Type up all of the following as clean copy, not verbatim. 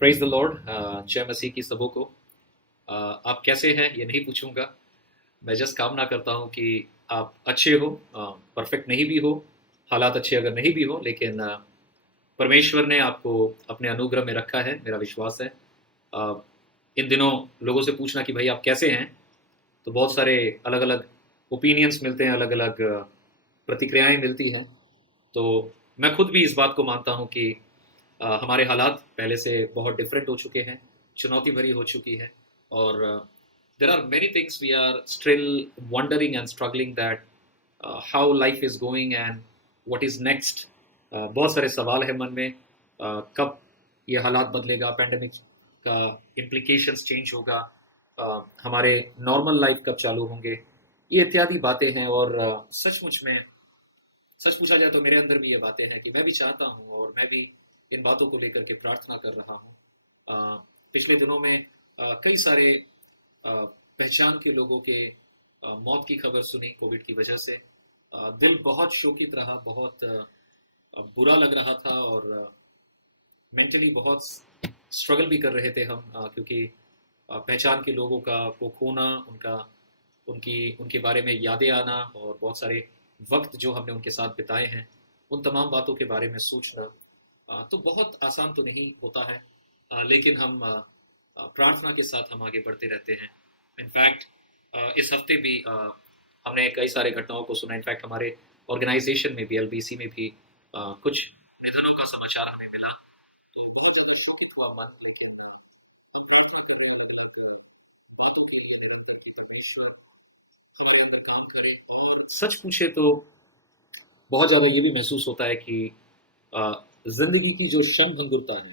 Praise the Lord. जय मसीह की सबों को। आप कैसे हैं ये नहीं पूछूंगा। मैं जस्ट कामना करता हूं कि आप अच्छे हो। परफेक्ट नहीं भी हो, हालात अच्छे अगर नहीं भी हो, लेकिन परमेश्वर ने आपको अपने अनुग्रह में रखा है, मेरा विश्वास है। अ, इन दिनों लोगों से पूछना कि भाई आप कैसे हैं, तो बहुत सारे अलग अलग ओपिनियंस मिलते हैं, अलग अलग प्रतिक्रियाएं मिलती हैं। तो मैं खुद भी इस बात को मानता हूं कि हमारे हालात पहले से बहुत डिफरेंट हो चुके हैं, चुनौती भरी हो चुकी है। और there are many things we are still wondering and struggling that how life is going and what is next. बहुत सारे सवाल है मन में। कब ये हालात बदलेगा, पैंडेमिक का इम्प्लीकेशंस चेंज होगा, हमारे नॉर्मल लाइफ कब चालू होंगे, ये इत्यादि बातें हैं। और सचमुच में सच पूछा जाए तो मेरे अंदर भी ये बातें हैं कि मैं भी चाहता हूँ और मैं भी इन बातों को लेकर के प्रार्थना कर रहा हूँ। पिछले दिनों में कई सारे पहचान के लोगों के मौत की खबर सुनी कोविड की वजह से। दिल बहुत शोकित रहा, बहुत बुरा लग रहा था। और मेंटली बहुत स्ट्रगल भी कर रहे थे हम, क्योंकि पहचान के लोगों का को खोना, उनका उनकी उनके बारे में यादें आना और बहुत सारे वक्त जो हमने उनके साथ बिताए हैं, उन तमाम बातों के बारे में सोचना तो बहुत आसान तो नहीं होता है। लेकिन हम प्रार्थना के साथ हम आगे बढ़ते रहते हैं। इनफैक्ट इस हफ्ते भी हमने कई सारे घटनाओं को सुना। इनफैक्ट हमारे ऑर्गेनाइजेशन में भी, एलबीसी में भी कुछ निधनों का समाचार हमें मिला। तो किसी चीज़ का शौक हुआ मन, लेकिन सच पूछे तो बहुत ज़्यादा ये भी महसूस होता है कि अ, जिंदगी की जो क्षण भंगुरता है,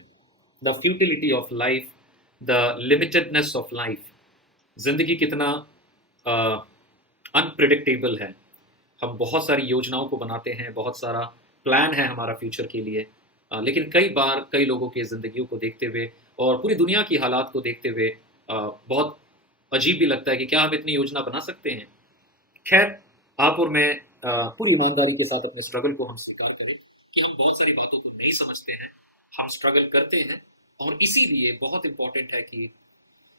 the futility of life, the limitedness of life, जिंदगी कितना अनप्रिडिक्टेबल है। हम बहुत सारी योजनाओं को बनाते हैं, बहुत सारा प्लान है हमारा फ्यूचर के लिए। लेकिन कई बार कई लोगों की ज़िंदगियों को देखते हुए और पूरी दुनिया की हालात को देखते हुए बहुत अजीब भी लगता है कि क्या हम इतनी योजना बना सकते हैं। खैर, आप और मैं पूरी ईमानदारी के साथ अपने स्ट्रगल को हम स्वीकार करें कि हम बहुत सारी बातों को नहीं समझते हैं, हम स्ट्रगल करते हैं। और इसीलिए बहुत इंपॉर्टेंट है कि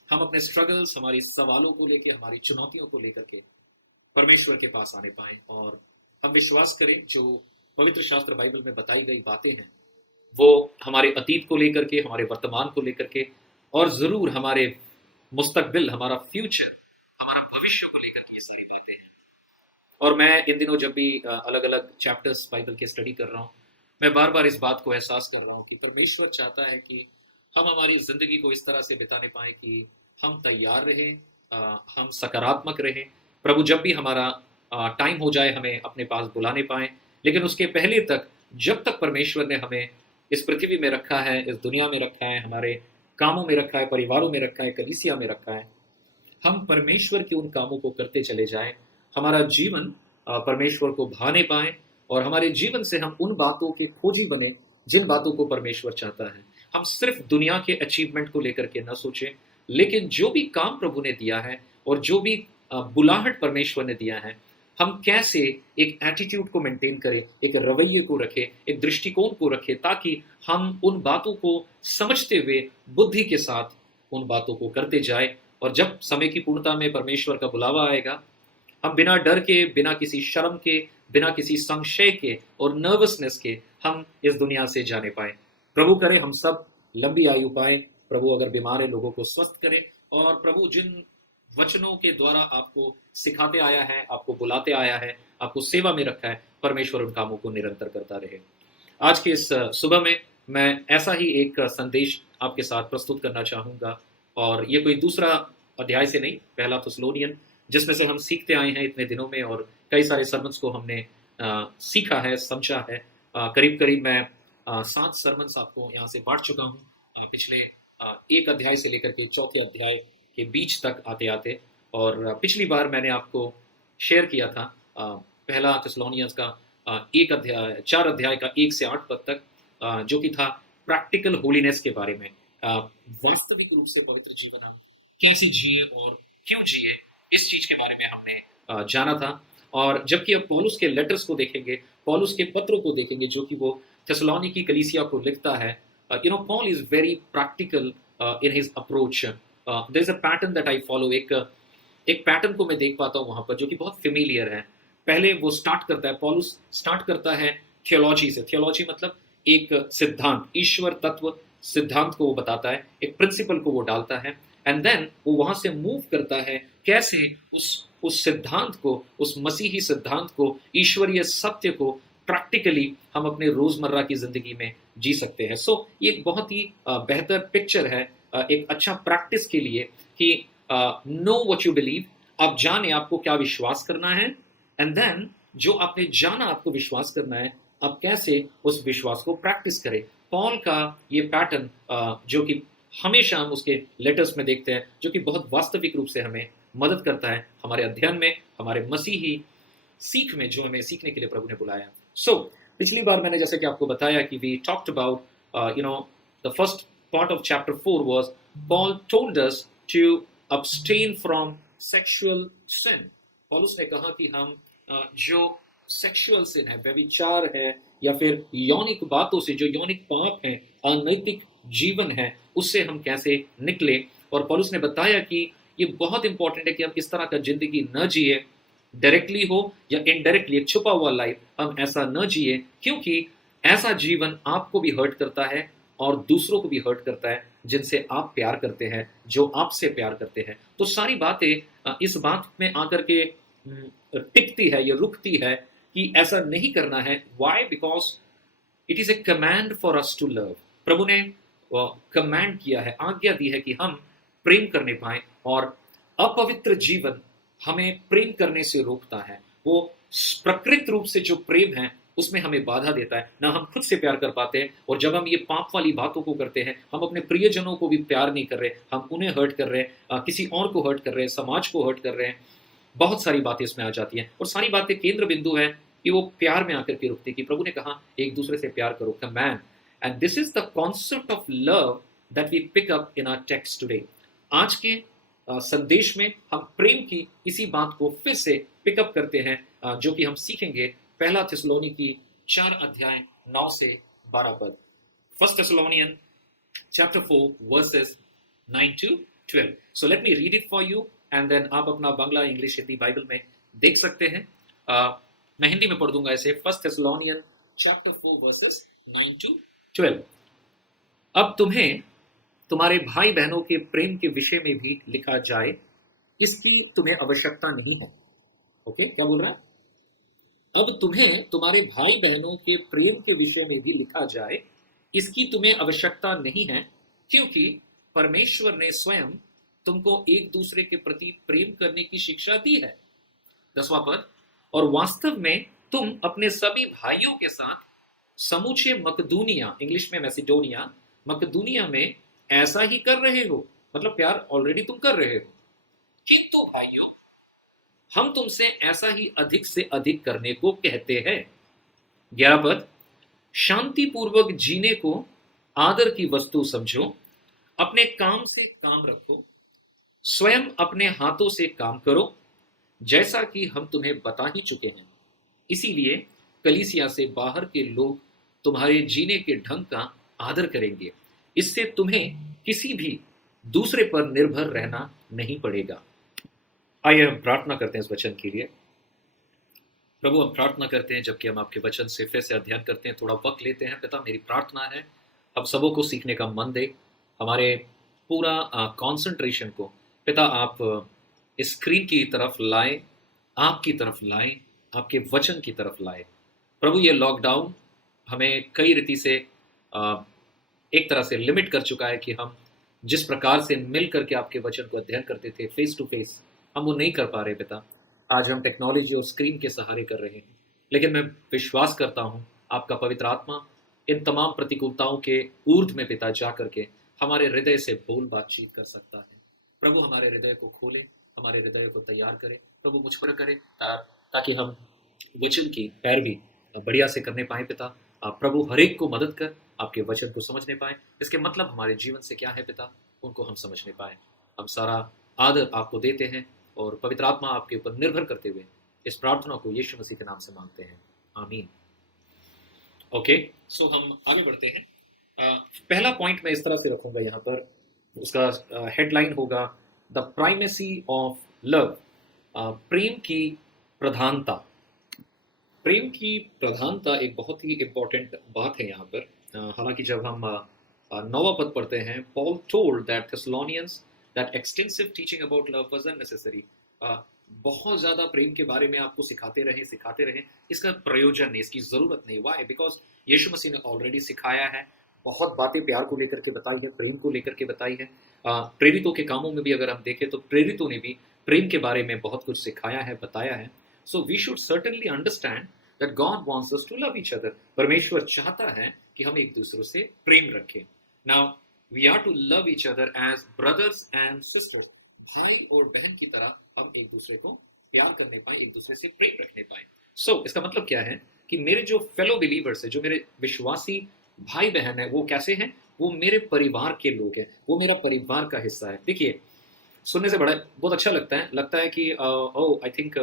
हम अपने स्ट्रगल्स, हमारी सवालों को लेकर, हमारी चुनौतियों को लेकर के परमेश्वर के पास आने पाएं। और हम विश्वास करें जो पवित्र शास्त्र बाइबल में बताई गई बातें हैं, वो हमारे अतीत को लेकर के, हमारे वर्तमान को लेकर के, और ज़रूर हमारे मुस्तकबिल, हमारा फ्यूचर, हमारा भविष्य को लेकर के ये सारी बातें हैं। और मैं इन दिनों जब भी अलग अलग चैप्टर्स बाइबल के स्टडी कर रहा हूँ, मैं बार बार इस बात को एहसास कर रहा हूँ कि परमेश्वर चाहता है कि हम हमारी ज़िंदगी को इस तरह से बिताने पाएँ कि हम तैयार रहें, हम सकारात्मक रहें। प्रभु जब भी हमारा टाइम हो जाए, हमें अपने पास बुलाने पाएँ। लेकिन उसके पहले तक, जब तक परमेश्वर ने हमें इस पृथ्वी में रखा है, इस दुनिया में रखा है, हमारे कामों में रखा है, परिवारों में रखा है, कलीसिया में रखा है, हम परमेश्वर के उन कामों को करते चले जाएं। हमारा जीवन परमेश्वर को भाने पाए और हमारे जीवन से हम उन बातों के खोजी बने जिन बातों को परमेश्वर चाहता है। हम सिर्फ दुनिया के अचीवमेंट को लेकर के न सोचें, लेकिन जो भी काम प्रभु ने दिया है और जो भी बुलाहट परमेश्वर ने दिया है, हम कैसे एक एटीट्यूड को मेंटेन करें, एक रवैये को रखें, एक दृष्टिकोण को रखें, ताकि हम उन बातों को समझते हुए बुद्धि के साथ उन बातों को करते जाए। और जब समय की पूर्णता में परमेश्वर का बुलावा आएगा, हम बिना डर के, बिना किसी शर्म के, बिना किसी संशय के और नर्वसनेस के हम इस दुनिया से जाने पाए। प्रभु करे हम सब लंबी आयु पाए। प्रभु अगर बीमार है, लोगों को स्वस्थ करे। और प्रभु जिन वचनों के द्वारा आपको सिखाते आया है, आपको बुलाते आया है, आपको सेवा में रखा है, परमेश्वर उन कामों को निरंतर करता रहे। आज के इस सुबह में मैं ऐसा ही एक संदेश आपके साथ प्रस्तुत करना चाहूँगा। और ये कोई दूसरा अध्याय से नहीं, पहला थेसलोनियन, जिसमें से हम सीखते आए हैं इतने दिनों में, और कई सारे सरमन्स को हमने सीखा है, समझा है। करीब करीब मैं 7 सरमन्स आपको यहाँ से बांट चुका हूँ, पिछले एक अध्याय से लेकर के चौथे अध्याय के बीच तक आते आते। और पिछली बार मैंने आपको शेयर किया था पहला थेसलोनियंस का एक अध्याय, 4 अध्याय का 1 से 8 पद तक, जो कि था प्रैक्टिकल होलीनेस के बारे में। वास्तविक रूप से पवित्र जीवन हम कैसे जिए और क्यों जिए, इस चीज के बारे में हमने जाना था। और जबकि अब पौलुस के लेटर्स को देखेंगे, पौलुस के पत्रों को देखेंगे, जो कि वो थेसलोनिकी कलीसिया को लिखता है, Paul is very practical in his approach. There is a pattern that I follow. एक पैटर्न को मैं देख पाता हूँ वहां पर जो कि बहुत फेमिलियर है. पहले वो स्टार्ट करता है, पॉलुस स्टार्ट करता है थियोलॉजी से. थियोलॉजी मतलब एक सिद्धांत, ईश्वर तत्व सिद्धांत को वो बताता है, एक प्रिंसिपल को वो डालता है, एंड देन वो वहां से मूव करता है कैसे उस सिद्धांत को, उस मसीही सिद्धांत को, ईश्वरीय सत्य को प्रैक्टिकली हम अपने रोजमर्रा की जिंदगी में जी सकते हैं. सो ये एक बहुत ही बेहतर पिक्चर है, एक अच्छा प्रैक्टिस के लिए कि नो व्हाट यू बिलीव, आप जाने आपको क्या विश्वास करना है, एंड देन जो आपने जाना आपको विश्वास करना है, आप कैसे उस विश्वास को प्रैक्टिस करें. पॉल का ये पैटर्न जो कि हमेशा हम उसके लेटर्स में देखते हैं, जो कि बहुत वास्तविक रूप से हमें मदद करता है हमारे अध्ययन में, हमारे मसीही सीख में जो हमें सीखने के लिए प्रभु ने बुलाया. सो पिछली बार मैंने जैसे कि आपको बताया कि we talked about the first part of chapter 4 was Paul told us to abstain from sexual sin. पौलुस ने कहा कि हम जो सेक्सुअल सिन है, व्यभिचार है, या फिर यौनिक बातों से, जो यौनिक पाप है, अनैतिक जीवन है, उससे हम कैसे निकले. और पौलुस ने बताया कि ये बहुत इंपॉर्टेंट है कि हम इस तरह का जिंदगी न जिए, डायरेक्टली हो या इनडायरेक्टली, एक छुपा हुआ लाइफ हम ऐसा न जिए, क्योंकि ऐसा जीवन आपको भी हर्ट करता है और दूसरों को भी हर्ट करता है जिनसे आप प्यार करते हैं, जो आपसे प्यार करते हैं. तो सारी बातें इस बात में आकर के टिकती है, ये रुकती है कि ऐसा नहीं करना है. Why? Because it is a command for us to love. प्रभु ने कमांड किया है, आज्ञा दी है कि हम प्रेम करने पाए, और अपवित्र जीवन हमें प्रेम करने से रोकता है. वो प्रकृत रूप से जो प्रेम है उसमें हमें बाधा देता है, ना हम खुद से प्यार कर पाते हैं, और जब हम ये पाप वाली बातों को करते हैं, हम अपने प्रियजनों को भी प्यार नहीं कर रहे, हम उन्हें हर्ट कर रहे हैं, किसी और को हर्ट कर रहे हैं, समाज को हर्ट कर रहे हैं. बहुत सारी बातें इसमें आ जाती हैं, और सारी बातें केंद्र बिंदु है कि वो प्यार में आकर के रुकती, कि प्रभु ने कहा एक दूसरे से प्यार करो, command. And this is the concept of love that we pick up in our text today. आज के संदेश में हम प्रेम की इसी बात को फिर से पिकअप करते हैं, जो कि हम सीखेंगे पहला थिस्सलुनीकी 4 अध्याय 9 से 12 पद. First Thessalonian chapter 4 verses 9 to 12. So let me read it for you, and then आप अपना बांग्ला, इंग्लिश, हिंदी बाइबल में देख सकते हैं. मैं हिंदी में पढ़ दूंगा ऐसे. First Thessalonian chapter 4 verses 9 to 12. अब तुम्हें तुम्हारे भाई बहनों के प्रेम के विषय में भी लिखा जाए, इसकी तुम्हें आवश्यकता नहीं है. ओके, क्या बोल रहा है? अब तुम्हें तुम्हारे भाई बहनों के प्रेम के विषय में भी लिखा जाए, इसकी तुम्हें आवश्यकता नहीं है, क्योंकि परमेश्वर ने स्वयं तुमको एक दूसरे के प्रति प्रेम करने की शिक्षा दी है. 10वां पद. और वास्तव में तुम अपने सभी भाइयों के साथ समूचे मकदूनिया, इंग्लिश में मैसिडोनिया, मकदूनिया में ऐसा ही कर रहे हो. मतलब प्यार ऑलरेडी तुम कर रहे हो. किंतु भाइयों, हम तुमसे ऐसा ही अधिक से अधिक करने को कहते हैं. 11 पद. शांतिपूर्वक जीने को आदर की वस्तु समझो, अपने काम से काम रखो, स्वयं अपने हाथों से काम करो, जैसा कि हम तुम्हें बता ही चुके हैं. इसीलिए कलीसिया से बाहर के लोग तुम्हारे जीने के ढंग का आदर करेंगे. इससे तुम्हें किसी भी दूसरे पर निर्भर रहना नहीं पड़ेगा. आइए हम प्रार्थना करते हैं इस वचन के लिए. प्रभु, हम प्रार्थना करते हैं जबकि हम आपके वचन से फिर से अध्ययन करते हैं, थोड़ा वक्त लेते हैं. पिता, मेरी प्रार्थना है हम सबों को सीखने का मन दे, हमारे पूरा कंसंट्रेशन को पिता आप इस स्क्रीन की तरफ लाए, आपकी तरफ लाए, आपके वचन की तरफ लाए. प्रभु, ये लॉकडाउन हमें कई रीति से एक तरह से लिमिट कर चुका है कि हम जिस प्रकार से मिल करके आपके वचन को अध्ययन करते थे फेस टू फेस, हम वो नहीं कर पा रहे पिता. आज हम टेक्नोलॉजी और स्क्रीन के सहारे कर रहे हैं, लेकिन मैं विश्वास करता हूँ आपका पवित्र आत्मा इन तमाम प्रतिकूलताओं के ऊर्ध्व में पिता जा करके हमारे हृदय से बोल बातचीत कर सकता है. प्रभु, हमारे हृदय को खोले, हमारे हृदय को तैयार करे प्रभु, मुझ पर करे, ताकि हम वचन की पैरवी बढ़िया से करने पाए पिता. आप प्रभु हर एक को मदद कर आपके वचन को समझने पाए, इसके मतलब हमारे जीवन से क्या है पिता, उनको हम समझने पाए. हम सारा आदर आपको देते हैं और पवित्र आत्मा आपके ऊपर निर्भर करते हुए इस प्रार्थना को यीशु मसीह के नाम से मांगते हैं, आमीन. ओके, सो हम आगे बढ़ते हैं. पहला पॉइंट मैं इस तरह से रखूंगा यहाँ पर, उसका हेडलाइन होगा द प्राइमेसी ऑफ लव। प्रेम की प्रधानता। प्रेम की प्रधानता एक बहुत ही इम्पोर्टेंट बात है यहाँ पर। हालांकि जब हम नौवां पद पढ़ते हैं, Paul told that Thessalonians that extensive teaching about love was unnecessary. बहुत ज़्यादा प्रेम के बारे में आपको सिखाते रहें, इसका प्रयोजन नहीं, इसकी ज़रूरत नहीं। वाई? बिकॉज यीशु मसीह ने ऑलरेडी सिखाया है, बहुत बातें प्यार को लेकर के बताई है, प्रेम को लेकर के बताई है। प्रेरितों के कामों में भी अगर हम देखें तो प्रेरितों ने भी प्रेम के बारे में बहुत कुछ सिखाया है, बताया है। So we should certainly understand that God wants us to love each other. परमेश्वर चाहता है कि हम एक दूसरे से प्रेम रखें। Now we are to love each other as brothers and sisters. भाई और बहन की तरह हम एक दूसरे को प्यार करने पाए, एक दूसरे से प्रेम रखने पाए। इसका मतलब क्या है कि मेरे जो फेलो बिलीवर्स है, जो मेरे विश्वासी भाई बहन है, वो कैसे हैं? वो मेरे परिवार के लोग हैं, वो मेरा परिवार का हिस्सा है। देखिए, सुनने से बड़ा बहुत अच्छा लगता है कि ओ आई थिंक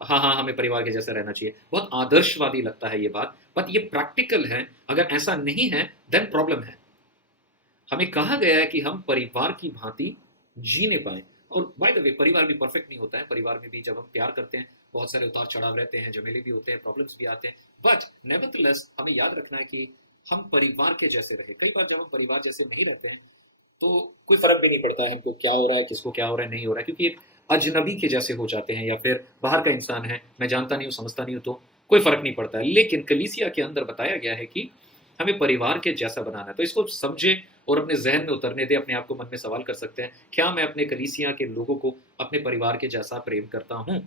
हाँ हाँ, हमें परिवार के जैसा रहना चाहिए, बहुत आदर्शवादी लगता है ये बात, बट ये प्रैक्टिकल है। अगर ऐसा नहीं है देन प्रॉब्लम है। हमें कहा गया है कि हम परिवार की भांति जीने पाए। और बाय द वे, परिवार भी परफेक्ट नहीं होता है। परिवार में भी जब हम प्यार करते हैं, बहुत सारे उतार चढ़ाव रहते हैं, झमेले भी होते हैं, प्रॉब्लम्स भी आते हैं, बट नेवरदलेस हमें याद रखना है कि हम परिवार के जैसे रहे। कई बार जब हम परिवार जैसे नहीं रहते हैं तो कोई फर्क भी नहीं पड़ता है हमको क्या हो रहा है, किसको क्या हो रहा है, नहीं हो रहा है, क्योंकि एक अजनबी के जैसे हो जाते हैं, या फिर बाहर का इंसान है, मैं जानता नहीं हूँ, समझता नहीं हूँ, तो कोई फर्क नहीं पड़ता है। लेकिन कलीसिया के अंदर बताया गया है कि हमें परिवार के जैसा बनाना है। तो इसको समझे और अपने जहन में उतरने दे। अपने आप को मन में सवाल कर सकते हैं, क्या मैं अपने कलीसिया के लोगों को अपने परिवार के जैसा प्रेम करता हूँ?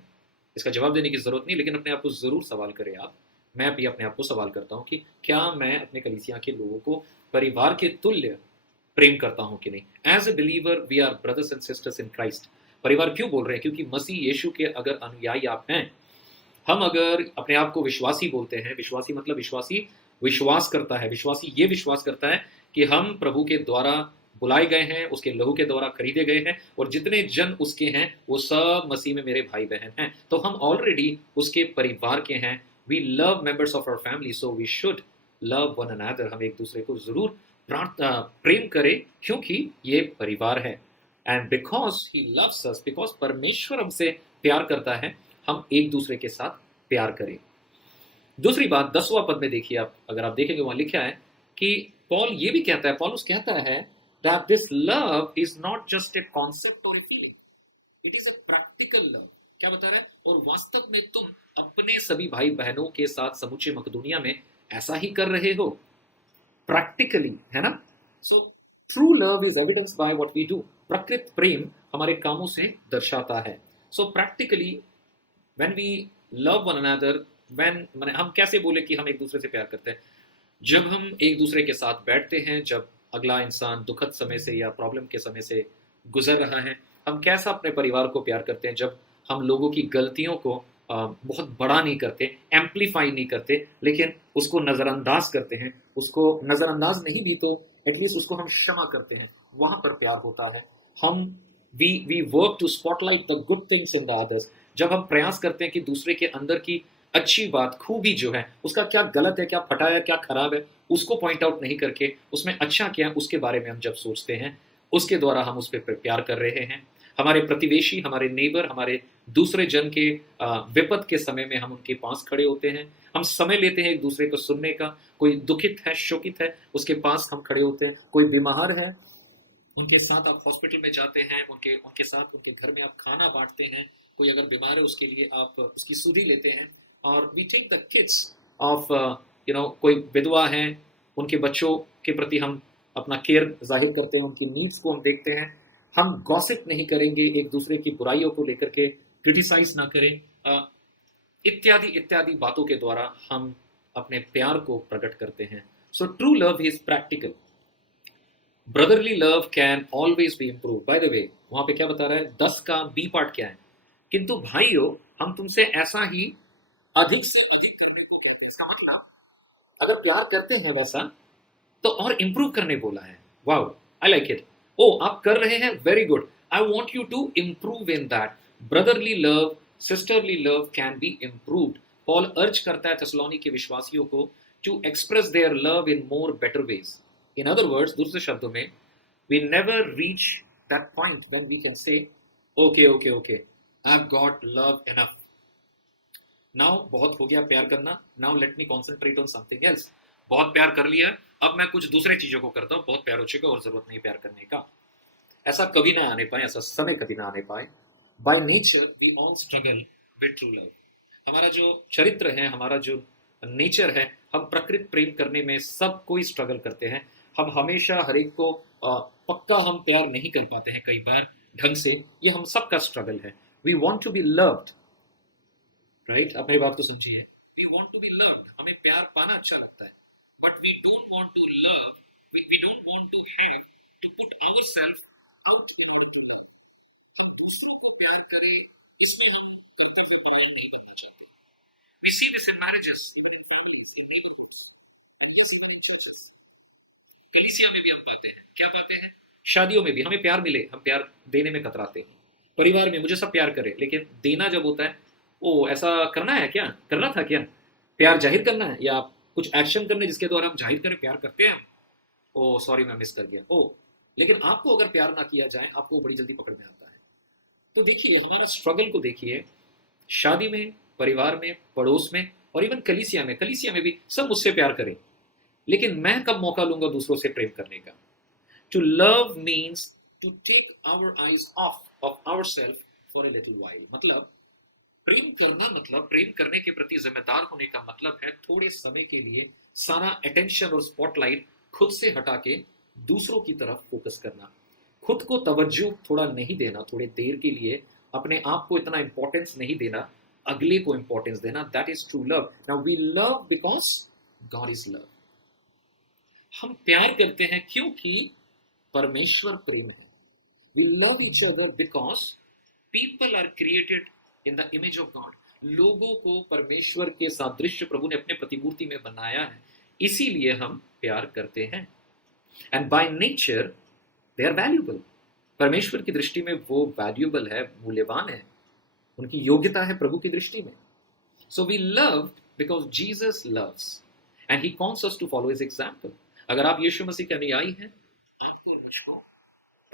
इसका जवाब देने की जरूरत नहीं, लेकिन अपने आप को जरूर सवाल करें आप। मैं भी अपने आप को सवाल करता हूँ कि क्या मैं अपने कलीसिया के लोगों को परिवार के तुल्य प्रेम करता हूं कि नहीं। As a believer we are brothers and sisters in Christ. परिवार क्यों बोल रहे हैं? क्योंकि मसीह यीशु के अगर अनुयायी आप हैं, हम अगर अपने आप को विश्वासी बोलते हैं, विश्वासी मतलब विश्वासी विश्वास करता है, विश्वासी ये विश्वास करता है कि हम प्रभु के द्वारा बुलाए गए हैं, उसके लहू के द्वारा खरीदे गए हैं, और जितने जन उसके हैं वो सब मसीह में मेरे भाई बहन हैं। तो हम ऑलरेडी उसके परिवार के हैं। We love members of our family, so we should love one another. हम एक दूसरे को जरूर प्रेम करें, क्योंकि ये परिवार है। And because he loves us, because परमेश्वर हमसे प्यार करता है, हम एक दूसरे के साथ प्यार करें। दूसरी बात 10वां पद में देखिए आप, अगर आप देखेंगे वहां लिखा है कि पॉल ये भी कहता है, पॉलुस कहता है that this love is not just a concept or a feeling, it is a practical love। क्या बता रहा है? और वास्तव में तुम अपने सभी भाई बहनों के साथ समूचे मकदूनिया में ऐसा ही कर रहे हो, प्रैक्टिकली, है ना? So true love is evidence by what we do. प्रकृत प्रेम हमारे कामों से दर्शाता है। So practically when we love one another, when माने हम कैसे बोले कि हम एक दूसरे से प्यार करते हैं? जब हम एक दूसरे के साथ बैठते हैं, जब अगला इंसान दुखद समय से या प्रॉब्लम के समय से गुजर रहा है, हम कैसा अपने परिवार को प्यार करते हैं? जब हम लोगों की गलतियों को बहुत बड़ा नहीं करते, एम्पलीफाई नहीं करते, लेकिन उसको नज़रअंदाज करते हैं। उसको नज़रअंदाज नहीं भी तो एटलीस्ट उसको हम क्षमा करते हैं, वहां पर प्यार होता है। हम we work to spotlight the good things in the others. जब हम प्रयास करते हैं कि दूसरे के अंदर की अच्छी बात, खूबी जो है, उसका क्या गलत है, क्या फटा है, क्या खराब है, उसको पॉइंट आउट नहीं करके उसमें अच्छा क्या है उसके बारे में हम जब सोचते हैं, उसके द्वारा हम उस पर प्यार कर रहे हैं। हमारे प्रतिवेशी, हमारे नेबर, हमारे दूसरे जन के विपद के समय में हम उनके पास खड़े होते हैं। हम समय लेते हैं एक दूसरे को सुनने का। कोई दुखित है, शोकित है, उसके पास हम खड़े होते हैं। कोई बीमार है, उनके साथ आप हॉस्पिटल में जाते हैं, उनके उनके साथ उनके घर में आप खाना बांटते हैं। कोई अगर बीमार है उसके लिए आप उसकी सुधि लेते हैं। और we take the kids of कोई विधवा है, उनके बच्चों के प्रति हम अपना केयर जाहिर करते हैं, उनकी नीड्स को हम देखते हैं। हम गॉसिप नहीं करेंगे, एक दूसरे की बुराइयों को लेकर के क्रिटिसाइज ना करें, इत्यादि इत्यादि बातों के द्वारा हम अपने प्यार को प्रकट करते हैं। सो true love is practical. Brotherly love can always be improve. By the way, वहां पे क्या बता रहा है? 10 का बी पार्ट क्या है? किंतु भाइयों, हम तुमसे ऐसा ही अधिक से अधिक करने को कहते हैं। इसका मतलब अगर प्यार करते हैं वैसा, तो और इंप्रूव करने बोला है। Wow, I like it. ओ, आप कर रहे हैं, very good. I want you to improve in that. Brotherly love, sisterly love can be improved. Paul urge करता है थेसलोनी के विश्वासियों को to express their love in more better ways. In other words, दूसरे शब्दों में, we never reach that point when we can say okay okay okay, I have got love enough, now बहुत हो गया प्यार करना, now let me concentrate on something else. बहुत प्यार कर लिया, अब मैं कुछ दूसरे चीजों को करता हूँ, बहुत प्यार हो चुका और जरूरत नहीं प्यार करने का। ऐसा कभी ना आने पाए, ऐसा समय कभी ना आने पाए। By nature we all struggle with true love. हमारा जो चरित्र है, हमारा जो नेचर है, हम प्रकृति प्रेम करने में सब कोई स्ट्रगल करते हैं। हम हमेशा हर एक को पक्का हम प्यार नहीं कर पाते हैं कई बार ढंग से, ये हम सबका स्ट्रगल है। We want to be loved, right? आप मेरी बात को समझिए। We want to be loved, हमें प्यार पाना अच्छा लगता है, but we don't want to love, we don't want to have to put our self out in the world. प्यार करें, इसमें we see this in marriages, कलीसिया में भी हम पाते हैं, क्या पाते हैं, शादियों में भी हमें प्यार मिले, हम प्यार देने में कतराते हैं। परिवार में मुझे सब प्यार करे, लेकिन देना जब होता है, ओ ऐसा करना है क्या, करना था क्या, प्यार जाहिर करना है या कुछ एक्शन करने जिसके द्वारा हम जाहिर करें प्यार करते हैं हम, ओ सॉरी मैं मिस कर गया, ओ। लेकिन आपको अगर प्यार ना किया जाए, आपको बड़ी जल्दी पकड़ में आता है। तो देखिए हमारा स्ट्रगल को देखिए, शादी में, परिवार में, पड़ोस में, और इवन कलीसिया में भी सब मुझसे प्यार करें, लेकिन मैं कब मौका लूंगा दूसरों से प्रेम करने का? To love means to take our eyes off our self for a little while. मतलब प्रेम करना, मतलब प्रेम करने के प्रति जिम्मेदार होने का मतलब है थोड़े समय के लिए सारा अटेंशन और स्पॉटलाइट खुद से हटा के दूसरों की तरफ फोकस करना, खुद को तवज्जो थोड़ा नहीं देना, थोड़े देर के लिए अपने आप को इतना इंपॉर्टेंस नहीं देना, अगले को इंपॉर्टेंस देना। That is true love. Now we love because God is love. हम प्यार करते हैं क्योंकि परमेश्वर प्रेम है। We love each other because people are created in the image of God. लोगों को परमेश्वर के सादृश्य प्रभु ने अपने प्रतिमूर्ति में बनाया है, इसीलिए हम प्यार करते हैं। And by nature they are valuable. परमेश्वर की दृष्टि में वो वैल्यूएबल है, मूल्यवान है, उनकी योग्यता है प्रभु की दृष्टि में। So we love because Jesus loves and he calls us to follow his example. अगर आप यीशु मसीह के अनुयायी हैं, आपको मुझको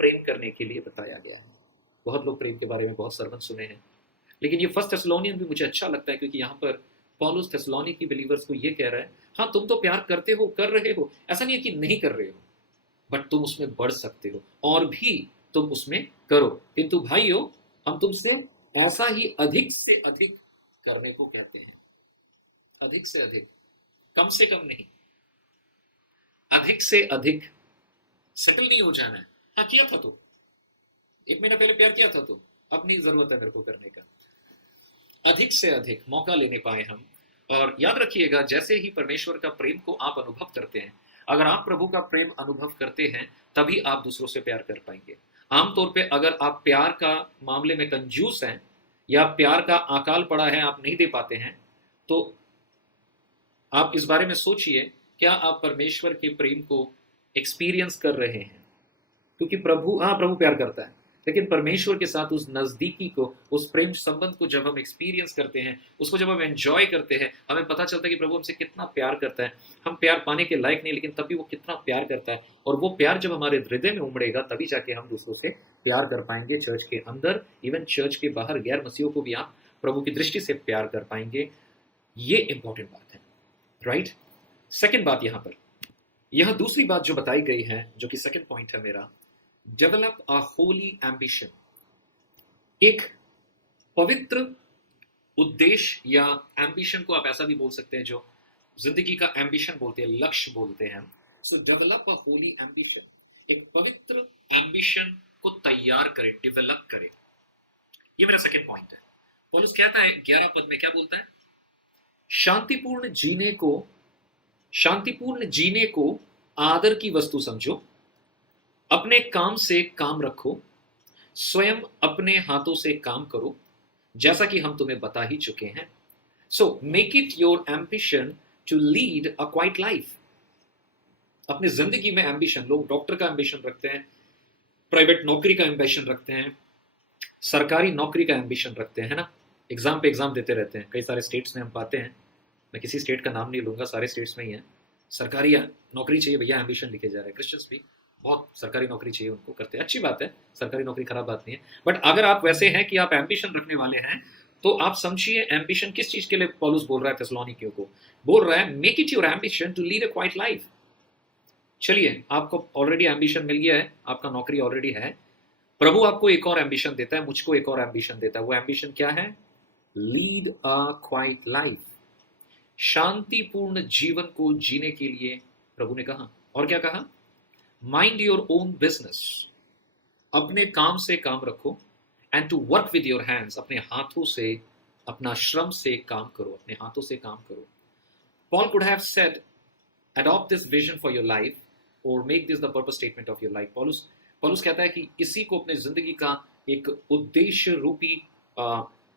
प्रेम करने के लिए बताया गया है। बहुत लोग प्रेम के बारे में बहुत सरमन सुने हैं, लेकिन ये फर्स्ट थेस्सलोनियन भी मुझे अच्छा लगता है, क्योंकि यहाँ पर पौलुस थेस्सलोनिकी बिलीवर्स को ये कह रहा है, हाँ तुम तो प्यार करते हो, कर रहे हो, ऐसा नहीं है कि नहीं कर रहे हो, बट तुम उसमें बढ़ सकते हो और भी तुम उसमें करो। किंतु भाइयों, हम तुमसे ऐसा ही अधिक से अधिक करने को कहते हैं। अधिक से अधिक, कम से कम नहीं, अधिक से अधिक। सेटल नहीं हो जाना है। हाँ किया था तो, 1 महीना पहले प्यार किया था तो, अब नहीं जरूरत है मेरे को करने का। अधिक से अधिक मौका लेने पाए हम। और याद रखिएगा, जैसे ही परमेश्वर का प्रेम को आप अनुभव करते हैं, अगर आप प्रभु का प्रेम अनुभव करते हैं, तभी आप दूसरों से प्यार कर पाएंगे। आमतौर पे अगर आप प्यार का मामले में कंजूस हैं या प्यार का अकाल पड़ा है, आप नहीं दे पाते हैं, तो आप इस बारे में सोचिए, क्या आप परमेश्वर के प्रेम को एक्सपीरियंस कर रहे हैं? क्योंकि प्रभु प्यार करता है, लेकिन परमेश्वर के साथ उस नजदीकी को, उस प्रेम संबंध को जब हम एक्सपीरियंस करते हैं, उसको जब हम एंजॉय करते हैं, हमें पता चलता है कि प्रभु हमसे कितना प्यार करता है। हम प्यार पाने के लायक नहीं, लेकिन तब भी वो कितना प्यार करता है। और वो प्यार जब हमारे हृदय में उमड़ेगा, तभी जाके हम दूसरों से प्यार कर पाएंगे। चर्च के अंदर, इवन चर्च के बाहर गैर मसीहों को भी आप प्रभु की दृष्टि से प्यार कर पाएंगे। ये इंपॉर्टेंट बात है, राइट? सेकेंड बात यहाँ पर, यह दूसरी बात जो बताई गई है, जो कि सेकेंड पॉइंट है मेरा, डेवलप अ होली एम्बिशन। एक पवित्र उद्देश्य, या एम्बिशन को आप ऐसा भी बोल सकते हैं, जो जिंदगी का एम्बिशन बोलते हैं, लक्ष्य बोलते हैं। सो डेवलप अ होली एम्बिशन, एक पवित्र एम्बिशन को तैयार करें, डेवलप करें। ये मेरा सेकंड पॉइंट है। पौलुस कहता है 11 पद में, क्या बोलता है? शांतिपूर्ण जीने को आदर की वस्तु समझो, अपने काम से काम रखो, स्वयं अपने हाथों से काम करो, जैसा कि हम तुम्हें बता ही चुके हैं। So make it your ambition to lead a quiet life. अपनी जिंदगी में एम्बिशन, लोग डॉक्टर का एम्बिशन रखते हैं, प्राइवेट नौकरी का एम्बिशन रखते हैं, सरकारी नौकरी का एम्बिशन रखते हैं ना, एग्जाम पे एग्जाम देते रहते हैं। कई सारे स्टेट्स में हम पाते हैं, मैं किसी स्टेट का नाम नहीं लूंगा, सारे स्टेट्स में ही है, सरकारी नौकरी चाहिए भैया, एम्बिशन लिखे जा रहे हैं। क्रिश्चियंस भी बहुत सरकारी नौकरी चाहिए उनको, करते हैं, अच्छी बात है, सरकारी नौकरी खराब बात नहीं है। बट अगर आप वैसे हैं कि आप एम्बिशन रखने वाले हैं, तो आप समझिए एम्बिशन किस चीज के लिए पौलुस बोल रहा है थिस्सलुनीकियों को। बोल रहा है make it your ambition to lead a quiet life. चलिए, आपको ऑलरेडी एम्बिशन मिल गया है, आपका नौकरी ऑलरेडी है, प्रभु आपको एक और एम्बिशन देता है, मुझको एक और एम्बिशन देता है। वो एम्बिशन क्या है? लीड अ क्वाइट लाइफ, शांतिपूर्ण जीवन को जीने के लिए प्रभु ने कहा। और क्या कहा? माइंड योर ओन बिजनेस, अपने काम से काम रखो, and to work with your hands, अपने हाथों से, अपना श्रम से काम करो, अपने हाथों से काम करो। Paul could have said adopt this vision for your life और make this the purpose statement of your life. पॉलुस पॉलुस कहता है कि इसी को अपने जिंदगी का एक उद्देश्य रूपी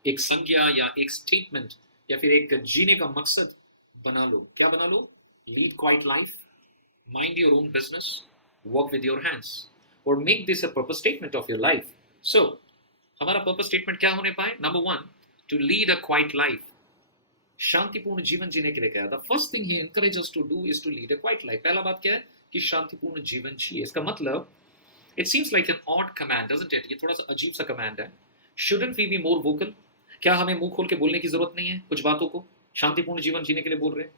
एक संज्ञा या एक स्टेटमेंट या फिर एक जीने का मकसद बना लो। क्या बना लो? Lead quiet life, mind your own business, work with your hands, और make this a purpose statement of your life. So हमारा पर्पस स्टेटमेंट क्या होने पाए? Number one, to lead a quiet life, शांतिपूर्ण जीवन जीने के लिए कहा। द फर्स्ट थिंग ही encourage us to do is to lead a quiet life. पहला बात क्या है? कि शांतिपूर्ण जीवन जिए। इसका मतलब it seems like an odd command, doesn't it? ये थोड़ा सा अजीब सा कमांड है। Shouldn't we be more vocal? क्या हमें मुंह खोल के बोलने की जरूरत नहीं है कुछ बातों को? शांतिपूर्ण जीवन जीने के लिए बोल रहे हैं।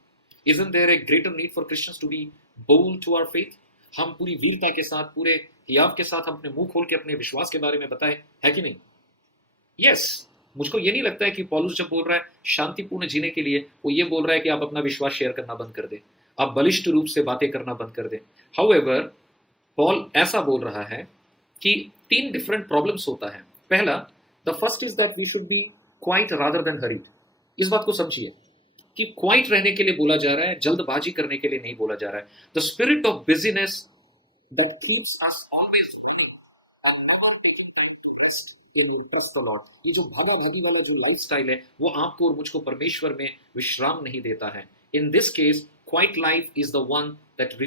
Isn't there a greater need for Christians to be bold to our faith? हम पूरी वीरता के साथ, पूरे हियाव के साथ हम अपने मुंह खोल के अपने विश्वास के बारे में बताएं, है कि नहीं? यस। मुझको ये नहीं लगता है कि पॉलुस जब बोल रहा है शांतिपूर्ण जीने के लिए, वो ये बोल रहा है कि आप अपना विश्वास शेयर करना बंद कर दें, आप बलिष्ठ रूप से बातें करना बंद कर दें। हाउएवर, पॉल ऐसा बोल रहा है कि तीन डिफरेंट प्रॉब्लम्स होता है। पहला, the first is that we should be quiet rather than hurried. इस बात को समझिए कि क्वाइट रहने के लिए बोला जा रहा है, जल्दबाजी करने के लिए नहीं बोला जा रहा है। The spirit of business that keeps us always and never taking time to rest in trust the Lord। ये जो भागा भागी वाला जो लाइफस्टाइल है, वो आपको और मुझको परमेश्वर में विश्राम नहीं देता है। In this case, quite life is the one that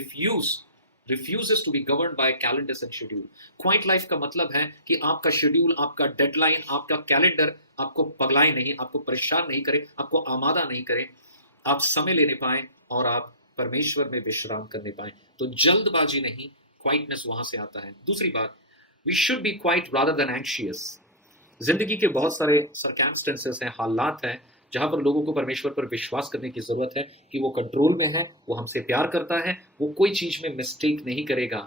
refuses to be governed by calendars and schedule। Quite life का मतलब है कि आपका शेड्यूल, आपका डेडलाइन, आपका कैलेंडर आपको पगलाए नहीं, आपको परेशान नहीं करे, आपको आमादा नहीं करे। आप समय लेने पाए और आप परमेश्वर में विश्राम करने पाए। तो जल्दबाजी नहीं, क्वाइटनेस वहां से आता है। दूसरी बात, we should be quiet rather than anxious. जिंदगी के बहुत सारे सर्कमस्टेंसेस हैं, हालात हैं, जहां पर लोगों को परमेश्वर पर विश्वास करने की जरूरत है कि वो कंट्रोल में है, वो हमसे प्यार करता है, वो कोई चीज में मिस्टेक नहीं करेगा।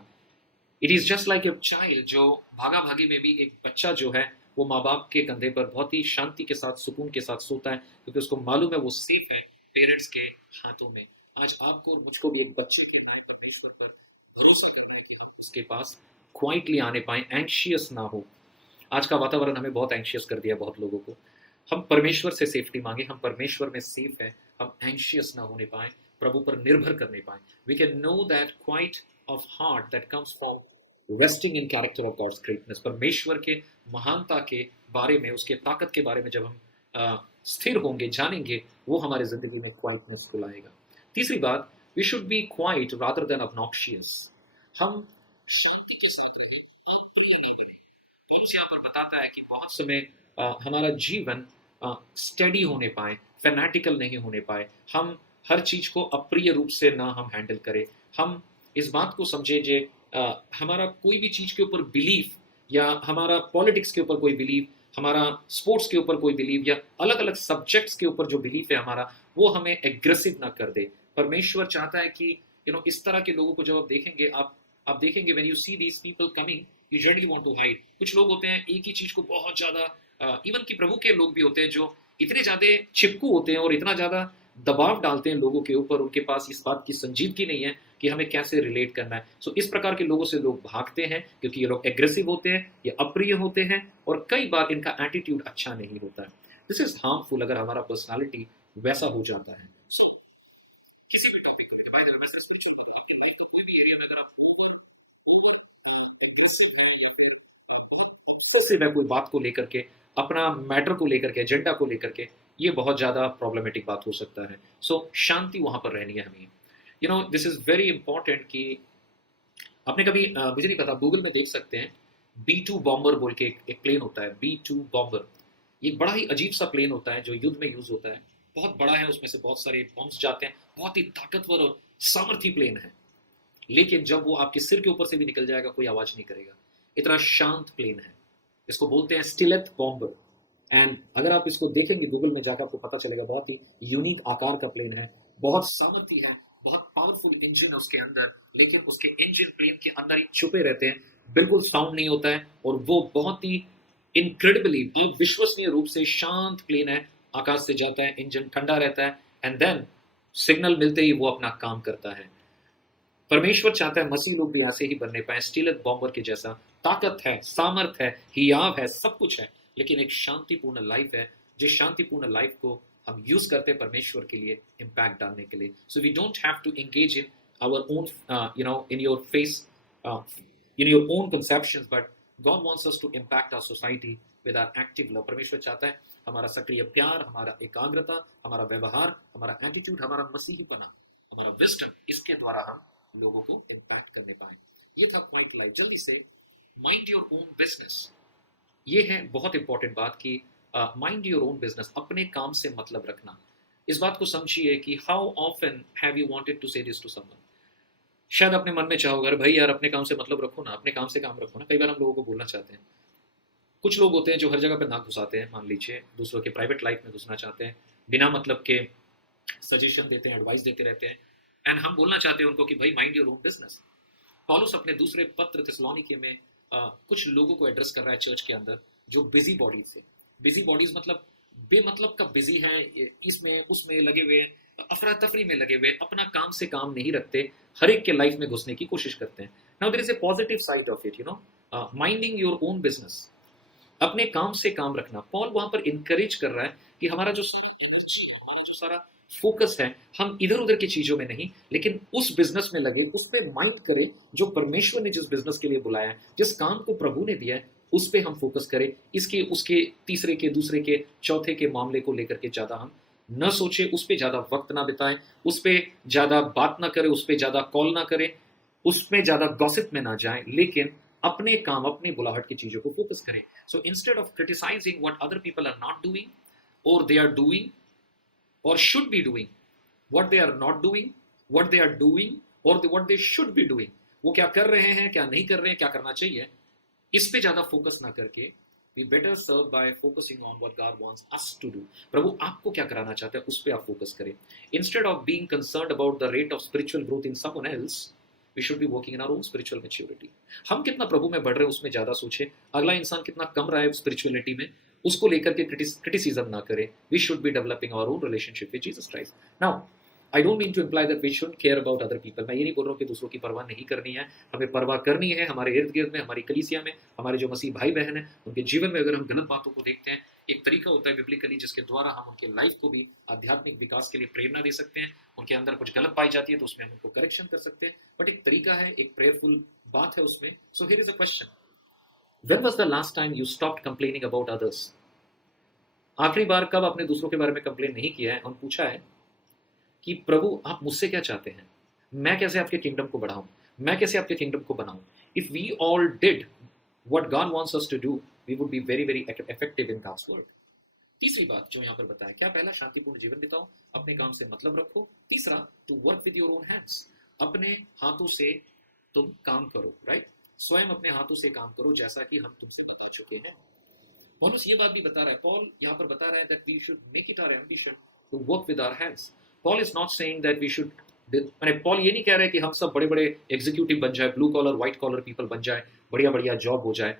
It is just like a child, जो भागा भागी में भी एक बच्चा जो है, वो माँ बाप के कंधे पर बहुत ही शांति के साथ, सुकून के साथ सोता है, क्योंकि उसको मालूम है वो सेफ है पेरेंट्स के हाथों में। आज आपको और मुझको भी एक बच्चे के नाम परमेश्वर पर भरोसा करना है कि हम उसके पास क्वाइटली आने पाए, एंग्शियस ना हो। आज का वातावरण हमें बहुत एंग्शियस कर दिया बहुत लोगों को। हम परमेश्वर से सेफ्टी मांगे, हम परमेश्वर में सेफ है, हम एंग्शियस ना होने पाए, प्रभु पर निर्भर करने पाए। We can know that quiet of heart that comes from resting in character of God's greatness. परमेश्वर के महानता के बारे में, उसके ताकत के बारे में जब हम स्थिर होंगे, जानेंगे, वो हमारे जिंदगी में क्वाइटनेस को लाएगा। तीसरी बात, we should be quiet rather than obnoxious. हम शांति के साथ रहें, हम प्रिय नहीं बने। तो यहाँ पर बताता है कि बहुत समय हमारा जीवन स्टडी होने पाए, फैनेटिकल नहीं होने पाए, हम हर चीज को अप्रिय रूप से ना हम हैंडल करें। हम इस बात को समझे जे हमारा कोई भी चीज के ऊपर बिलीफ, या हमारा पॉलिटिक्स के ऊपर कोई बिलीफ, हमारा स्पोर्ट्स के ऊपर कोई बिलीव, या अलग अलग सब्जेक्ट्स के ऊपर जो बिलीफ है हमारा, वो हमें एग्रेसिव ना कर दे। परमेश्वर चाहता है कि इस तरह के लोगों को जब आप देखेंगे, आप देखेंगे when you see these people coming, you generally want to hide. कुछ लोग होते हैं एक ही चीज को बहुत ज्यादा, इवन कि प्रभु के लोग भी होते हैं जो इतने ज्यादा चिपकू होते हैं और इतना ज्यादा दबाव डालते हैं लोगों के ऊपर, उनके पास इस बात की संजीदगी नहीं है कि हमें कैसे रिलेट करना है। सो इस प्रकार के लोगों से लोग भागते हैं, क्योंकि ये लोग एग्रेसिव होते हैं, ये अप्रिय होते हैं, और कई बार इनका एटीट्यूड अच्छा नहीं होता है। दिस इज हार्मफुल अगर हमारा पर्सनालिटी वैसा हो जाता है। सो किसी भी टॉपिक को लेकर, बाय द वे, मैं स्पिरिचुअल कोई भी एरिया में अगर आप से मैं कोई बात को लेकर के, अपना मैटर को लेकर के, एजेंडा को लेकर के, ये बहुत ज्यादा प्रॉब्लमेटिक बात हो सकता है। सो शांति वहां पर रहनी है हमें। दिस इज वेरी इंपॉर्टेंट कि आपने कभी मुझे नहीं पता, गूगल में देख सकते हैं, B2 बॉम्बर बोल के एक प्लेन होता है, B2 बॉम्बर। ये बड़ा ही अजीब सा प्लेन होता है जो युद्ध में यूज होता है। बहुत बड़ा है, उसमें से बहुत सारे बॉम्ब्स जाते हैं, बहुत ही ताकतवर और सामर्थी प्लेन है, लेकिन जब वो आपके सिर के ऊपर से भी निकल जाएगा कोई आवाज नहीं करेगा, इतना शांत प्लेन है। इसको बोलते हैं स्टिलेथ बॉम्बर। एंड अगर आप इसको देखेंगे गूगल में जाकर आपको पता चलेगा, बहुत ही यूनिक आकार का प्लेन है, बहुत सामर्थी है, बहुत पावरफुल इंजन है उसके अंदर, लेकिन उसके इंजन प्लेन के अंदर ही छुपे रहते हैं, बिल्कुल साउंड नहीं होता है, और वो बहुत ही इनक्रेडिबली अविश्वसनीय रूप से शांत प्लेन है। आकाश से जाता है, इंजन ठंडा रहता है, एंड देन सिग्नल मिलते ही वो अपना काम करता है। परमेश्वर चाहता है मसीह लोग भी ऐसे ही बनने पाए, स्टीलथ बॉम्बर के जैसा। ताकत है, सामर्थ है, हियाव है, सब कुछ है, लेकिन एक शांतिपूर्ण लाइफ है, जिस शांतिपूर्ण लाइफ को हम यूज करते हैं परमेश्वर के लिए इम्पैक्ट डालने के लिए। So we don't have to engage in our own in your face in your own conceptions, but God wants us to impact our society with our active love. परमेश्वर चाहता है हमारा सक्रिय प्यार, हमारा एकाग्रता, हमारा व्यवहार, हमारा एटीट्यूड, हमारा मसीहीपना, हमारा विजडम, इसके द्वारा हम लोगों को इम्पैक्ट करने पाए। ये था क्वाइट लाइफ। जल्दी से माइंड योर ओन बिजनेस, ये है बहुत इंपॉर्टेंट बात कि माइंड योर ओन बिजनेस, अपने काम से मतलब रखना। इस बात को समझिए कि how often have you wanted to say this to someone. शायद अपने मन में चाहोगे, अरे भाई यार अपने काम से मतलब रखो ना, अपने काम से काम रखो ना। कई बार हम लोगों को बोलना चाहते हैं। कुछ लोग होते हैं जो हर जगह पे नाक घुसाते हैं, मान लीजिए दूसरों के प्राइवेट लाइफ में घुसना चाहते हैं, बिना मतलब के सजेशन देते हैं, एडवाइस देते रहते हैं, एंड हम बोलना चाहते हैं उनको कि भाई माइंड योर ओन बिजनेस। पौलुस अपने दूसरे पत्र थिस्सलुनीके में कुछ लोगों को एड्रेस कर रहा है चर्च के अंदर, जो बिजी बॉडीज है। बिजी बॉडीज मतलब बेमतलब का बिजी हैं, इसमें उसमें लगे हुए, अफरा तफरी में लगे हुए, अपना काम से काम नहीं रखते, हर एक के लाइफ में घुसने की कोशिश करते हैं। Now there is a positive side of it, minding your own business, अपने काम से काम रखना। पॉल वहां पर इंकरेज कर रहा है कि हमारा जो सारा फोकस है, हम इधर उधर की चीजों में नहीं, लेकिन उस बिजनेस में लगे, उस पर माइंड करें जो परमेश्वर ने जिस बिजनेस के लिए बुलाया है, जिस काम को प्रभु ने दिया है, उस पर हम फोकस करें। इसके उसके तीसरे के दूसरे के चौथे के मामले को लेकर के ज्यादा हम न सोचे, उस पर ज्यादा वक्त ना बिताएं, उस पर ज्यादा बात ना करें, उस पर ज्यादा कॉल ना करें, उसमें ज्यादा गॉसिप में ना जाएं, लेकिन अपने काम, अपनी बुलाहट की चीजों को फोकस करें। So instead of criticising what other people are not doing और they are doing or should be doing, what they are not doing, what they are doing or what they should be doing, वो क्या कर रहे हैं, क्या नहीं कर रहे हैं, क्या करना चाहिए, इस पे ज्यादा फोकस ना करके we better serve by focusing on what God wants us to do। प्रभु आपको क्या कराना चाहते हैं, उस पे आप फोकस करें। instead of being concerned about the rate of spiritual growth in someone else, we should be working in our own spiritual maturity। हम कितना प्रभु में बढ़ रहे हैं उसमें ज्यादा सोचें, अगला इंसान कितना कम रहा है स्पिरिचुअलिटी में, उसको लेकर के क्रिटिसिज्म ना करें। We should be developing our own relationship with Jesus Christ. Now I don't mean to imply that we should care about other people. मैं ये नहीं बोल रहा हूँ कि दूसरों की परवाह नहीं करनी है, हमें परवाह करनी है। हमारे इर्द गिर्द में, हमारी कलीसिया में, हमारे जो मसीह भाई बहन हैं, उनके जीवन में अगर हम गलत बातों को देखते हैं, एक तरीका होता है बिब्लिकली जिसके द्वारा हम उनके लाइफ को भी आध्यात्मिक विकास के लिए प्रेरणा दे सकते हैं। उनके अंदर कुछ गलत पाई जाती है तो उसमें हम उनको करेक्शन कर सकते हैं, बट एक तरीका है, एक प्रेयरफुल बात है उसमें। So here is a question, when was the last time you stopped complaining about others? आखिरी बार कब आपने दूसरों के बारे में कंप्लेन नहीं किया है और पूछा है कि प्रभु आप मुझसे क्या चाहते हैं, मैं कैसे आपके किंगडम को बढ़ाऊं, मैं कैसे आपके किंगडम को बनाऊं? If we all did what God wants us to do, we would be very very effective in God's word. तीसरी बात जो यहाँ पर बताया, क्या पहला, शांतिपूर्ण जीवन बिताओ, अपने काम से मतलब रखो। तीसरा, to work with your own hands, अपने हाथों से तुम काम करो, राइट? स्वयं अपने हाथों से काम करो, जैसा कि हम तुमसे मिल चुके हैं। पौलुस ये बात भी बता रहा है, पॉल यहाँ पर बता रहा है that we should make it our ambition to work with our hands। Paul is not saying that we should, मैंने पॉल ये नहीं कह रहा है कि हम सब बड़े बड़े एग्जीक्यूटिव बन जाए, blue collar white collar people बन जाए, बढ़िया बढ़िया जॉब हो जाए,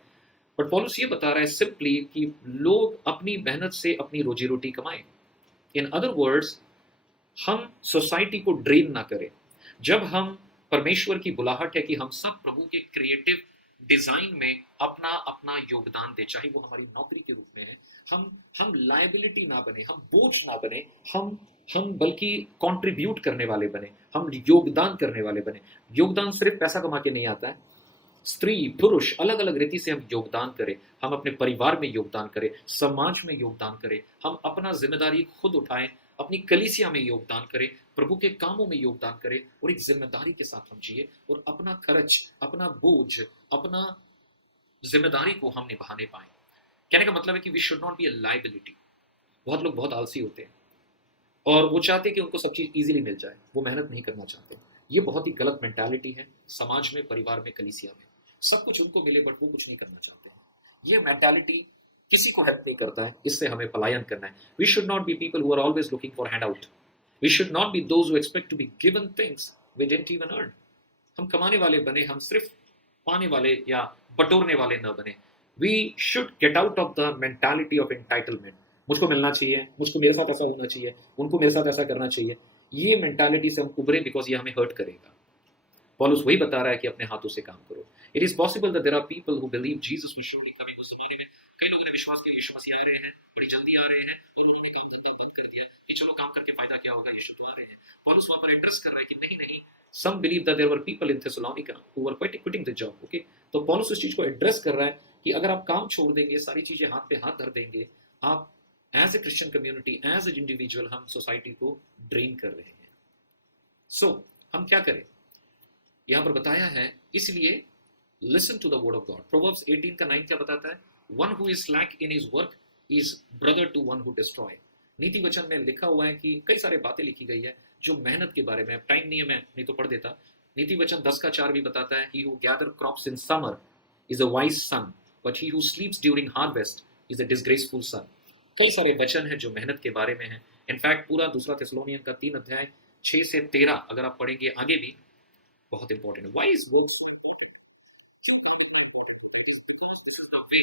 बट पॉलुस ये बता रहा है सिंपली कि लोग अपनी मेहनत से अपनी रोजी रोटी कमाएं। इन अदर वर्ड्स, हम सोसाइटी को ड्रेन ना करें। जब हम, परमेश्वर की बुलाहट है कि हम सब प्रभु के क्रिएटिव डिजाइन में अपना अपना योगदान दे, चाहे वो हमारी नौकरी के रूप में है। हम लायबिलिटी ना बने, हम बोझ ना बने, हम बल्कि कंट्रीब्यूट करने वाले बने, हम योगदान करने वाले बने। योगदान सिर्फ पैसा कमा के नहीं आता है। स्त्री पुरुष अलग अलग रीति से हम योगदान करें, हम अपने परिवार में योगदान करें, समाज में योगदान करें, हम अपना जिम्मेदारी खुद उठाएं, अपनी कलीसिया में योगदान करें, प्रभु के कामों में योगदान करें, और एक जिम्मेदारी के साथ हम जिए, और अपना खर्च, अपना बोझ, अपना जिम्मेदारी को हम निभाने पाए। कहने का मतलब है कि we should not be a liability. बहुत लोग बहुत आलसी होते हैं और वो चाहते हैं कि उनको सब चीज इजीली मिल जाए, वो मेहनत नहीं करना चाहते। ये बहुत ही गलत मेंटालिटी है समाज में, परिवार में, कलीसिया में। सब कुछ उनको मिले बट वो कुछ नहीं करना चाहते हैं। ये मेंटालिटी किसी को हेल्प नहीं करता है, इससे हमें पलायन करना है। We should not be people who are always looking for hand out. We should not be those who expect to be given things we didn't even earn. हम कमाने वाले बने, हम सिर्फ पाने वाले या बटोरने वाले न बने। We should get out of the mentality of entitlement. मुझको मिलना चाहिए, मुझको मेरे साथ ऐसा होना चाहिए, उनको मेरे साथ ऐसा करना चाहिए। ये मेंटालिटी से हम उभरे, बिकॉज ये हमें हर्ट करेगा। पॉलुस वही बता रहा है कि अपने हाथों से काम करो। It is possible that there are people who believe Jesus will surely coming. उस जमाने में कई लोगों ने विश्वास किया यीशु मसीह आ रहे हैं, बड़ी जल्दी आ रहे हैं, और उन्होंने काम धंधा बंद कर दिया कि चलो काम करके फायदा क्या होगा, यीशु तो आ रहे हैं। पॉलुस वहां पर एड्रेस कर रहा है कि नहीं नहीं, some believe that there were people in Thessalonica who were quitting the job. Okay, तो पॉलुस इस चीज को एड्रेस कर रहा है कि अगर आप काम छोड़ देंगे, सारी चीजें हाथ पे हाथ धर देंगे, आप as a Christian community, as a individual, हम सोसाइटी को ड्रेन कर रहे हैं। सो हम क्या करें, यहां पर बताया है, इसलिए listen to the word of God. Proverbs 18 का 9 क्या बताता है? One who is slack in his work is brother to one who destroy. नीति वचन में लिखा हुआ है कि कई सारे बातें लिखी गई है जो मेहनत के बारे में। टाइम नहीं है, मैं नहीं तो पढ़ देता। नीति वचन 10 का 4 भी बताता है, he who gather crops in summer is a wise son, but he who sleeps during harvest is a disgraceful son. कई सारे वचन है जो मेहनत के बारे में है। इनफैक्ट पूरा दूसरा थेसलोनियन का 3 अध्याय 6 से 13 अगर आप पढ़ेंगे आगे भी, बहुत इंपॉर्टेंट है। Why is work so important? Is because this is the way.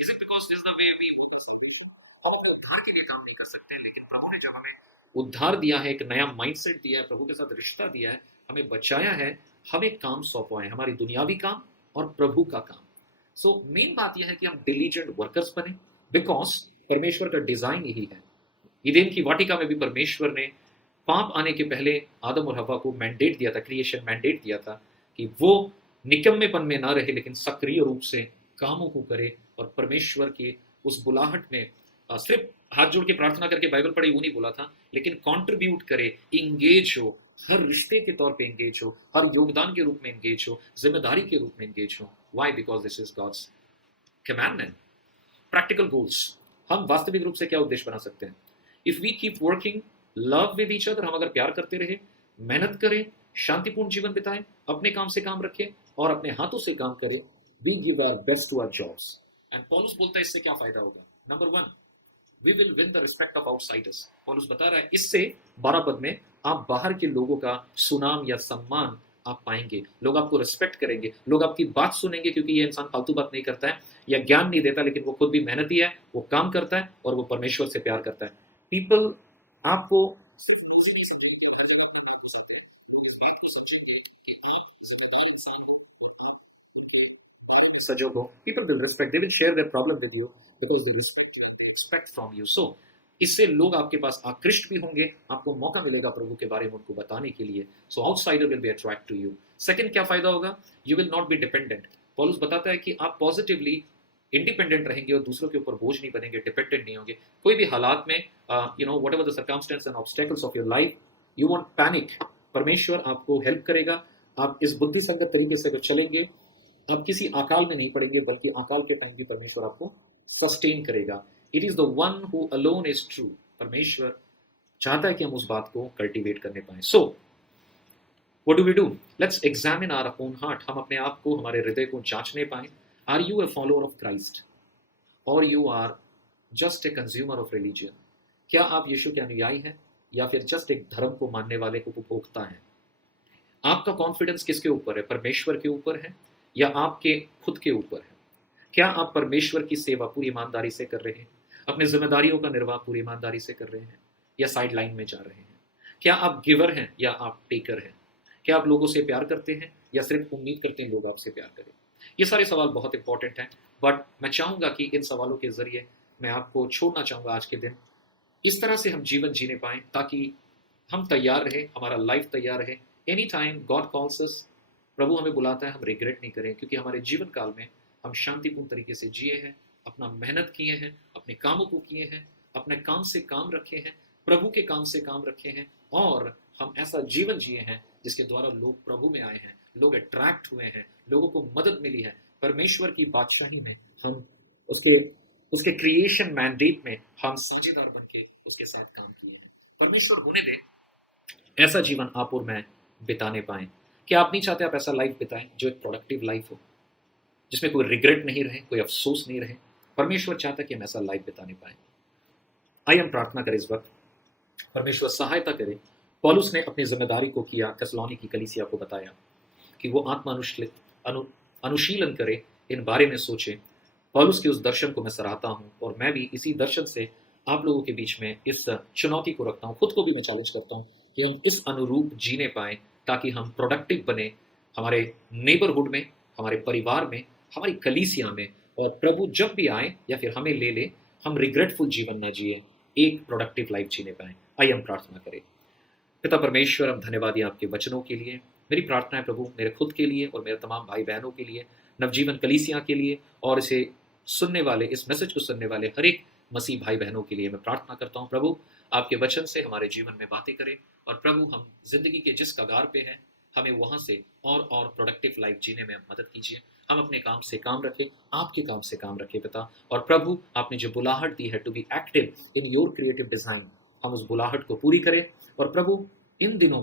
Is it because this is the way we work salvation? हम अपने उद्धार के लिए काम नहीं कर सकते, लेकिन प्रभु ने जब हमें उद्धार दिया है, एक नया माइंडसेट दिया है, प्रभु के साथ रिश्ता दिया है, हमें बचाया है, हमें काम सौंपा है, हमारी दुनियावी काम और प्रभु का काम। सो मेन बात यह है कि हम डिलीजेंट वर्कर्स बने, बिकॉज परमेश्वर का डिजाइन यही है। ईदेन की वाटिका में भी परमेश्वर ने पाप आने के पहले आदम और हवा को मैंडेट दिया था, क्रिएशन मैंडेट दिया था कि वो निकम्मेपन में ना रहे, लेकिन सक्रिय रूप से कामों को करे और परमेश्वर की उस बुलाहट में सिर्फ हाथ जोड़ के प्रार्थना करके बाइबल पढ़े वो नहीं बोला था, लेकिन कंट्रीब्यूट करे, इंगेज हो, हर रिश्ते के तौर पे इंगेज हो, हर योगदान के रूप में इंगेज हो, जिम्मेदारी के रूप में इंगेज हो। Why? Because this is God's commandment. Practical goals, हम वास्तविक रूप से क्या उद्देश्य बना सकते हैं? If we keep working love with each other, हम अगर प्यार करते रहे, मेहनत करें, शांतिपूर्ण जीवन बिताएं, अपने काम से काम रखें और अपने हाथों से काम करें, we give our best to our jobs. And पॉलुस बोलता है इससे क्या फायदा होगा? Number 1, we will win the respect of outsiders. पॉलुस बता रहा है इससे 12 पद में, आप बाहर के लोगों का सुनाम या सम्मान आप पाएंगे। लोग आपको रिस्पेक्ट करेंगे, लोग आपकी बात सुनेंगे, क्योंकि ये इंसान फालतू बात नहीं करता है या ज्ञान नहीं देता, लेकिन वो खुद भी मेहनती है, वो काम करता है और वो परमेश्वर से प्यार करता है। पीपल आपको सजोगो, people will respect, they will share their problem with you because they respect you, they expect from you. So इससे लोग आपके पास आकृष्ट भी होंगे, आपको मौका मिलेगा प्रभु के बारे में उनको बताने के लिए। So outsider will be attract to you. Second क्या फायदा होगा? You will not be dependent. पॉलुस बताता है कि आप पॉजिटिवली इंडिपेंडेंट रहेंगे और दूसरों के ऊपर बोझ नहीं बनेंगे, डिपेंडेंट नहीं होंगे। कोई भी हालात में what ever the circumstance and obstacles of your life, you want panic. परमेश्वर आपको हेल्प करेगा। आप इस बुद्धि संगत तरीके से चलेंगे, आप किसी अकाल में नहीं पड़ेंगे, बल्कि अकाल के टाइम भी परमेश्वर आपको सस्टेन करेगा। It is the one who alone is true. परमेश्वर चाहता है कि हम उस बात को कल्टीवेट करने पाए। So what do we do? Let's examine our own heart. हम अपने आप को, हमारे हृदय को जांचने पाए। Are you a follower of Christ और you are just a consumer of religion? क्या आप यीशु के अनुयायी हैं या फिर जस्ट एक धर्म को मानने वाले उपभोक्ता हैं? आपका कॉन्फिडेंस किसके ऊपर है? परमेश्वर के ऊपर है या आपके खुद के ऊपर है? क्या आप परमेश्वर की सेवा पूरी ईमानदारी से कर रहे हैं? अपनी जिम्मेदारियों का निर्वाह पूरी ईमानदारी से कर रहे हैं या साइड लाइन में जा रहे हैं? क्या आप गिवर हैं या आप टेकर हैं? क्या आप लोगों से प्यार करते हैं या सिर्फ उम्मीद करते हैं लोग आपसे प्यार करें? ये सारे सवाल बहुत इंपॉर्टेंट हैं, बट मैं चाहूंगा कि इन सवालों के जरिए मैं आपको छोड़ना चाहूंगा आज के दिन। इस तरह से हम जीवन जीने पाएं ताकि हम तैयार रहे, हमारा लाइफ तैयार रहे। एनी टाइम गॉड कॉल्स अस, प्रभु हमें बुलाता है, हम रिग्रेट नहीं करें, क्योंकि हमारे जीवन काल में हम शांतिपूर्ण तरीके से जिए हैं, अपना मेहनत किए हैं, अपने कामों को किए हैं, अपने काम से काम रखे हैं, प्रभु के काम से काम रखे हैं, और हम ऐसा जीवन जिए हैं जिसके द्वारा लोग प्रभु में आए हैं, लोग अट्रैक्ट हुए हैं, लोगों को मदद मिली है। परमेश्वर की बादशाही में हम उसके उसके क्रिएशन मैंडेट में हम साझेदार बन के उसके साथ काम किए हैं। परमेश्वर होने दे ऐसा जीवन आप और मैं बिताने पाएं। क्या आप नहीं चाहते आप ऐसा लाइफ बिताएं जो एक प्रोडक्टिव लाइफ हो, जिसमें कोई रिग्रेट नहीं रहे, कोई अफसोस नहीं रहे? परमेश्वर चाहता है कि हम ऐसा लाइफ बिताने पाएं। आइए हम प्रार्थना करें इस वक्त। परमेश्वर सहायता करे। पौलुस ने अपनी जिम्मेदारी को किया, कसलौनी की कलीसिया को बताया कि वो अनुशीलन करे, इन बारे में सोचे। पौलुस के उस दर्शन को मैं सराहता हूँ, और मैं भी इसी दर्शन से आप लोगों के बीच में इस चुनौती को रखता हूँ, खुद को भी मैं चैलेंज करता हूँ कि हम इस अनुरूप जीने पाएं, ताकि हम प्रोडक्टिव बने हमारे नेबरहुड में, हमारे परिवार में, हमारी कलीसिया में। और प्रभु जब भी आए या फिर हमें ले ले, हम रिग्रेटफुल जीवन ना जिए, एक प्रोडक्टिव लाइफ जीने पाएं। आइए हम प्रार्थना करें। पिता परमेश्वर, हम धन्यवादी आपके वचनों के लिए। मेरी प्रार्थना है प्रभु, मेरे खुद के लिए और मेरे तमाम भाई बहनों के लिए, नवजीवन कलीसिया के लिए, और इसे सुनने वाले, इस मैसेज को सुनने वाले हर एक मसीह भाई बहनों के लिए मैं प्रार्थना करता हूँ। प्रभु आपके वचन से हमारे जीवन में बातें करें, और प्रभु हम जिंदगी के जिस कगार पे हैं, हमें वहां से और प्रोडक्टिव लाइफ जीने में मदद कीजिए। हम अपने काम से काम रखें, आपके काम से काम रखें पिता। और प्रभु आपने जो बुलाहट दी है to be active in your creative design, हम उस बुलाहट को पूरी करें। और प्रभु इन दिनों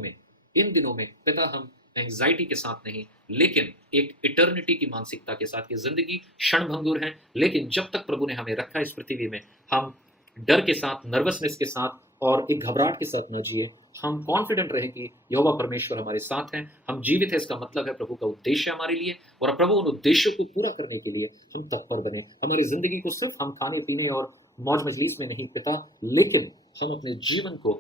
में पिता, हम एंजाइटी के साथ नहीं, लेकिन एक इटर्निटी की मानसिकता के साथ, कि जिंदगी क्षणभंगुर है, लेकिन जब तक प्रभु ने हमें रखा इस पृथ्वी में, हम डर के साथ, नर्वसनेस के साथ और एक घबराहट के साथ न जिए। हम कॉन्फिडेंट रहे कि यहोवा परमेश्वर हमारे साथ हैं, हम जीवित हैं, इसका मतलब है प्रभु का उद्देश्य हमारे लिए, और प्रभु उन उद्देश्यों को पूरा करने के लिए हम तत्पर बने। हमारी जिंदगी को सिर्फ हम खाने पीने और मौज मजलिस में नहीं पिता, लेकिन हम अपने जीवन को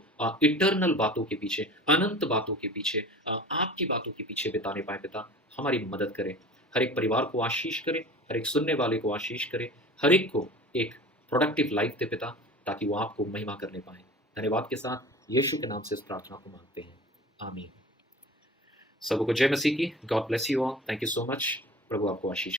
इटर्नल बातों के पीछे, अनंत बातों के पीछे, आपकी बातों के पीछे बिताने पाए पिता। हमारी मदद करें, हर एक परिवार को आशीष करें, हर एक सुनने वाले को आशीष करें, हर एक को एक प्रोडक्टिव लाइफ दे पिता, ताकि वो आपको महिमा करने पाए। धन्यवाद के साथ यीशु के नाम से इस प्रार्थना को मांगते हैं, आमीन। सबको जय मसीह की। God bless you all. Thank you so much. प्रभु आपको आशीष